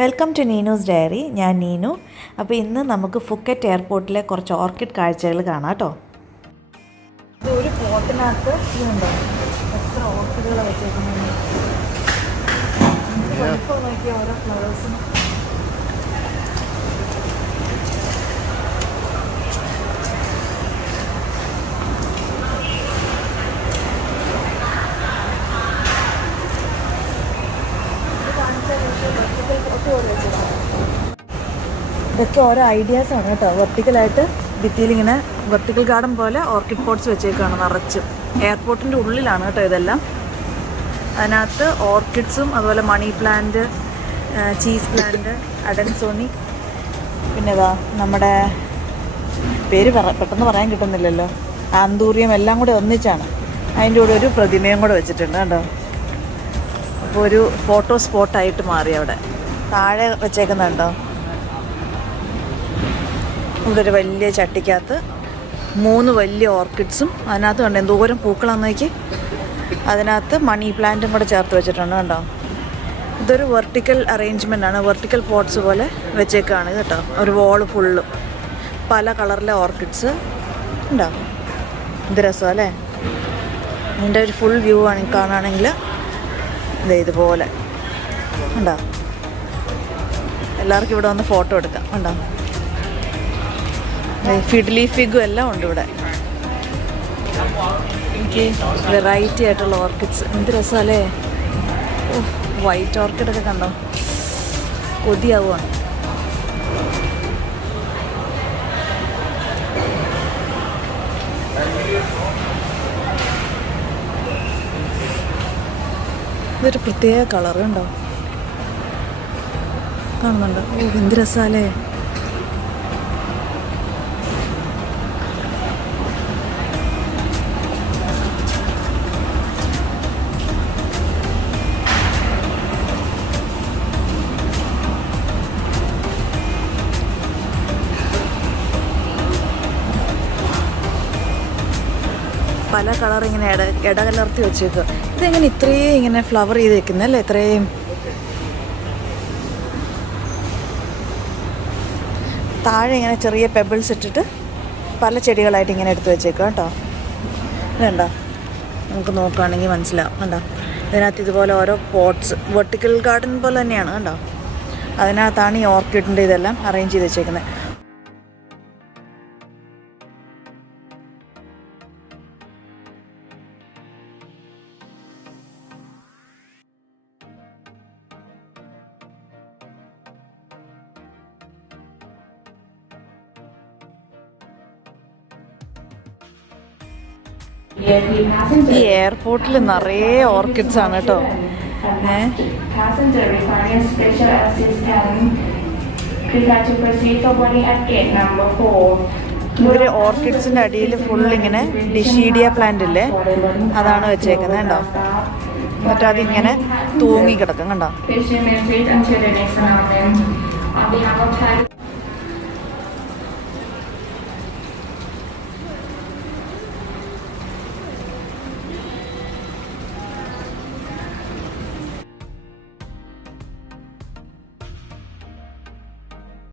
Welcome to Neenu's diary. ഞാൻ നീനു. അപ്പോൾ ഇന്ന് നമുക്ക് ഫുക്കറ്റ് എയർപോർട്ടിലെ കുറച്ച് ഓർക്കിഡ് കാഴ്ചകൾ കാണാം കേട്ടോ. ഇത് ഒരു പോട്ടിനകത്ത് ഇതുണ്ടോ, എത്ര ഓർക്കിഡുകൾ വെച്ചേക്കുന്നത്. വലിപ്പം നോക്കിയ ഓരോ ഫ്ലവേഴ്സിനും. ഇതൊക്കെ ഓരോ ഐഡിയാസാണ് കേട്ടോ. വെർട്ടിക്കലായിട്ട് ഭിത്തിയിലിങ്ങനെ വെർട്ടിക്കൽ ഗാർഡൻ പോലെ ഓർക്കിഡ് പോട്ട്സ് വെച്ചേക്കാണ് നിറച്ചും. എയർപോർട്ടിൻ്റെ ഉള്ളിലാണ് കേട്ടോ ഇതെല്ലാം. അതിനകത്ത് ഓർക്കിഡ്സും അതുപോലെ മണി പ്ലാന്റ്, ചീസ് പ്ലാന്റ്, അഡൻസോണി, പിന്നെ ഇതാ നമ്മുടെ പേര് പെട്ടെന്ന് പറയാൻ കിട്ടുന്നില്ലല്ലോ, ആന്തൂറിയം, എല്ലാം കൂടെ ഒന്നിച്ചാണ്. അതിൻ്റെ കൂടെ ഒരു പ്രതിമയും കൂടെ വെച്ചിട്ടുണ്ട് കേട്ടോ. അപ്പോൾ ഒരു ഫോട്ടോ സ്പോട്ടായിട്ട് മാറി. അവിടെ താഴെ വെച്ചേക്കുന്നുണ്ടോ, ഇവിടെ ഒരു വലിയ ചട്ടിക്കകത്ത് 3 വലിയ ഓർക്കിഡ്സും അതിനകത്ത് കണ്ടോ എന്തോരം പൂക്കളാന്ന് നോക്കി. അതിനകത്ത് മണി പ്ലാന്റും കൂടെ ചേർത്ത് വെച്ചിട്ടുണ്ട് കണ്ടോ. ഇതൊരു വെർട്ടിക്കൽ അറേഞ്ച്മെൻ്റ് ആണ്, വെർട്ടിക്കൽ പോട്ട്സ് പോലെ വെച്ചേക്കാണ് കേട്ടോ. ഒരു വോള് ഫുള്ള് പല കളറിലെ ഓർക്കിഡ്സ് ഉണ്ടോ. ഇത് രസം അല്ലേ. ഇതിൻ്റെ ഒരു ഫുൾ വ്യൂ ആണ് കാണുകയാണെങ്കിൽ ഇതുപോലെ ഉണ്ടോ. എല്ലാവർക്കും ഇവിടെ വന്ന് ഫോട്ടോ എടുക്കാം ഉണ്ടോ. ഫിഡ്ലി ഫിഗും എല്ലാം ഉണ്ട് ഇവിടെ. എനിക്ക് വെറൈറ്റി ആയിട്ടുള്ള ഓർക്കിഡ്സ് എന്ത് രസമല്ലേ. വൈറ്റ് ഓർക്കിഡൊക്കെ കണ്ടോ, കൊതിയാവുകയാണ്. ഇതൊരു പ്രത്യേക കളർ ഉണ്ടോ, കാണുന്നുണ്ടോ. എന്ത് രസമല്ലേ. പല കളർ ഇങ്ങനെ ഇടകലർത്തി വെച്ചേക്കുക. ഇതെങ്ങനെ ഇത്രയും ഇങ്ങനെ ഫ്ലവർ ചെയ്ത് വെക്കുന്നല്ലേ. ഇത്രയും താഴെ ഇങ്ങനെ ചെറിയ പെബിൾസ് ഇട്ടിട്ട് പല ചെടികളായിട്ട് ഇങ്ങനെ എടുത്ത് വെച്ചേക്കുക കേട്ടോ. ഇതുണ്ടോ, നമുക്ക് നോക്കുകയാണെങ്കിൽ മനസ്സിലാവും കണ്ടോ. ഇതിനകത്ത് ഇതുപോലെ ഓരോ പോട്ട്സ് വെർട്ടിക്കൽ ഗാർഡൻ പോലെ തന്നെയാണ് കണ്ടോ. അതിനകത്താണ് ഈ ഓർക്കിഡിൻ്റെ ഇതെല്ലാം അറേഞ്ച് ചെയ്ത് വെച്ചേക്കുന്നത്. ഈ എയർപോർട്ടിൽ നിറയെ ഓർക്കിഡ്സ് ആണ് കേട്ടോ. ഇവര് ഓർക്കിഡ്സിന്റെ അടിയിൽ ഫുൾ ഇങ്ങനെ ഡിഷീഡിയ പ്ലാന്റ് ഇല്ലേ, അതാണ് വെച്ചേക്കുന്നത് കേട്ടോ. എന്നിട്ട് അതിങ്ങനെ തൂങ്ങി കിടക്കും കണ്ടോ.